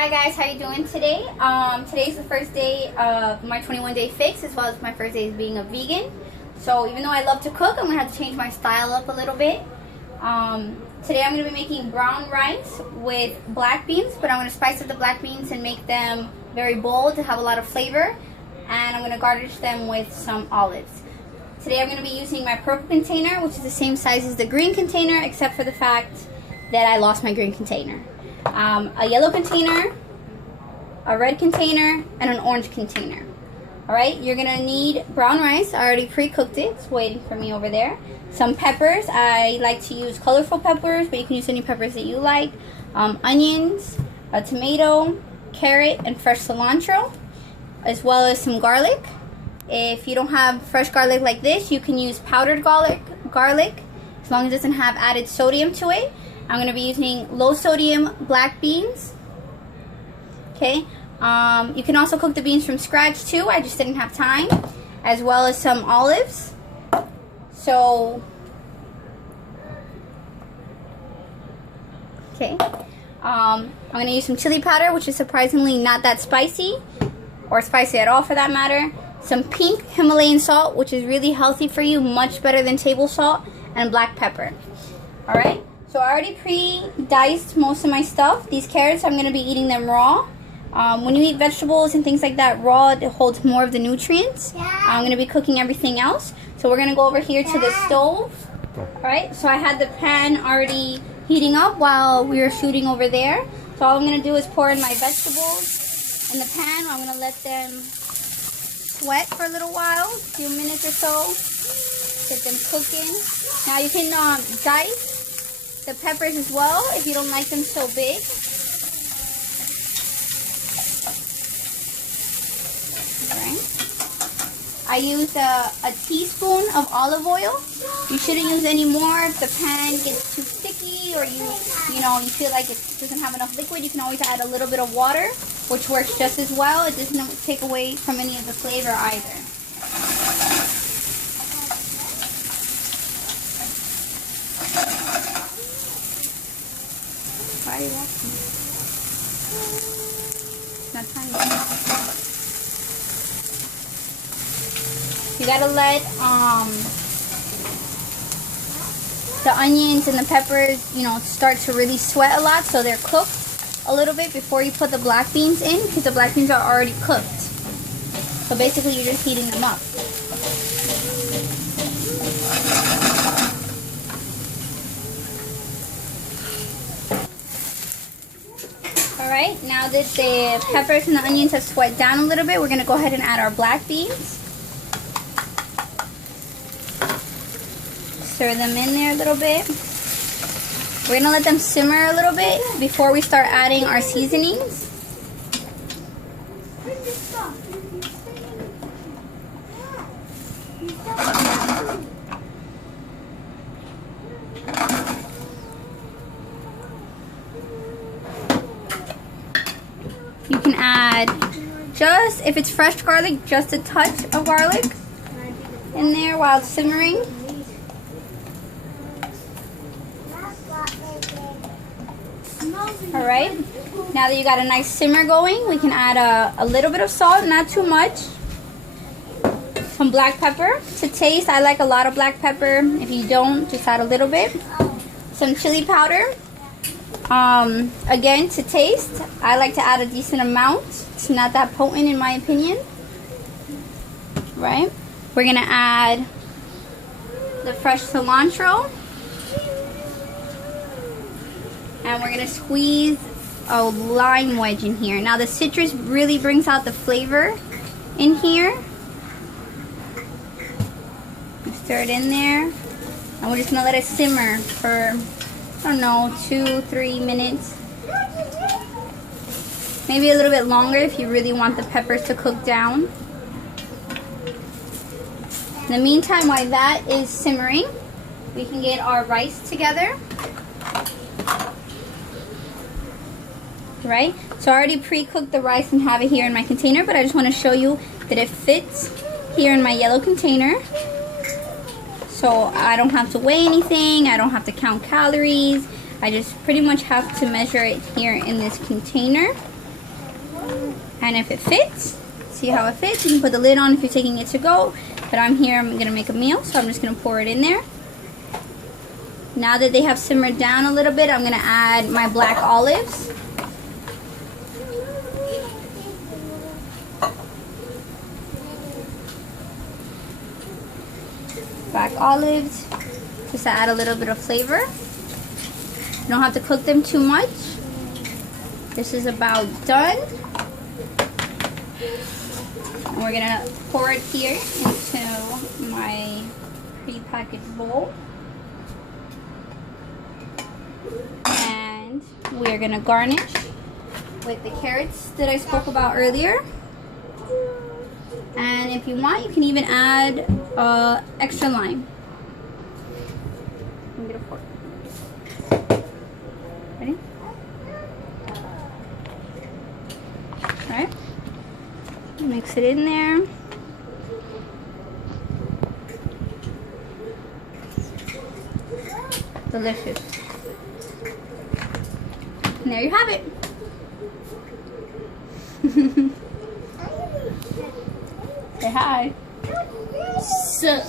Hi guys, how you doing today? Today's the first day of my 21-day fix, as well as my first day of being a vegan. So even though I love to cook, I'm gonna have to change my style up a little bit. Today I'm gonna be making brown rice with black beans, but I'm gonna spice up the black beans and make them very bold to have a lot of flavor. And I'm gonna garnish them with some olives. Today I'm gonna be using my purple container, which is the same size as the green container, except for the fact that I lost my green container. A yellow container, a red container, and an orange container. Alright, you're gonna need brown rice. I already pre-cooked it, it's waiting for me over there. Some peppers. I like to use colorful peppers, but you can use any peppers that you like. Onions, a tomato, carrot, and fresh cilantro, as well as some garlic. If you don't have fresh garlic like this, you can use powdered garlic, as long as it doesn't have added sodium to it. I'm going to be using low sodium black beans. Okay, you can also cook the beans from scratch too, I just didn't have time. As well as some olives. So, okay, I'm going to use some chili powder, which is surprisingly not that spicy, or spicy at all for that matter. Some pink Himalayan salt, which is really healthy for you, much better than table salt, and black pepper. Alright, so I already pre-diced most of my stuff. These carrots, I'm going to be eating them raw. When you eat vegetables and things like that raw, it holds more of the nutrients. I'm going to be cooking everything else. So we're going to go over here to the stove. Alright, so I had the pan already heating up while we were shooting over there. So all I'm going to do is pour in my vegetables in the pan. I'm going to let them sweat for a little while, a few minutes or so. Get them cooking. Now you can dice the peppers as well if you don't like them so big. I used a teaspoon of olive oil. You shouldn't use any more. If the pan gets too sticky or you feel like it doesn't have enough liquid, you can always add a little bit of water, which works just as well. It doesn't take away from any of the flavor either. Why are you watching? Not time. You gotta let the onions and the peppers, start to really sweat a lot, so they're cooked a little bit before you put the black beans in, because the black beans are already cooked. So basically, you're just heating them up. Alright, now that the peppers and the onions have sweat down a little bit, we're gonna go ahead and add our black beans. Stir them in there a little bit. We're going to let them simmer a little bit before we start adding our seasonings. You can add just, if it's fresh garlic, just a touch of garlic in there while it's simmering. Alright, now that you got a nice simmer going, we can add a little bit of salt, not too much. Some black pepper to taste. I like a lot of black pepper. If you don't, just add a little bit. Some chili powder. Again, to taste. I like to add a decent amount. It's not that potent in my opinion. Right? We're going to add the fresh cilantro. And we're going to squeeze a lime wedge in here. Now the citrus really brings out the flavor in here. Stir it in there. And we're just going to let it simmer for, I don't know, 2-3 minutes. Maybe a little bit longer if you really want the peppers to cook down. In the meantime, while that is simmering, we can get our rice together. Right? So I already pre-cooked the rice and have it here in my container, but I just want to show you that it fits here in my yellow container. So I don't have to weigh anything, I don't have to count calories. I just pretty much have to measure it here in this container. And if it fits, see how it fits, you can put the lid on if you're taking it to go. But I'm here, I'm gonna make a meal, so I'm just gonna pour it in there. Now that they have simmered down a little bit, I'm gonna add my black olives. Black olives, just to add a little bit of flavor. You don't have to cook them too much. This is about done. And we're gonna pour it here into my pre-packaged bowl. And we're gonna garnish with the carrots that I spoke about earlier. And if you want, you can even add extra lime. Let me get a fork. Ready? Alright. Mix it in there. Delicious. And there you have it. Say hi. So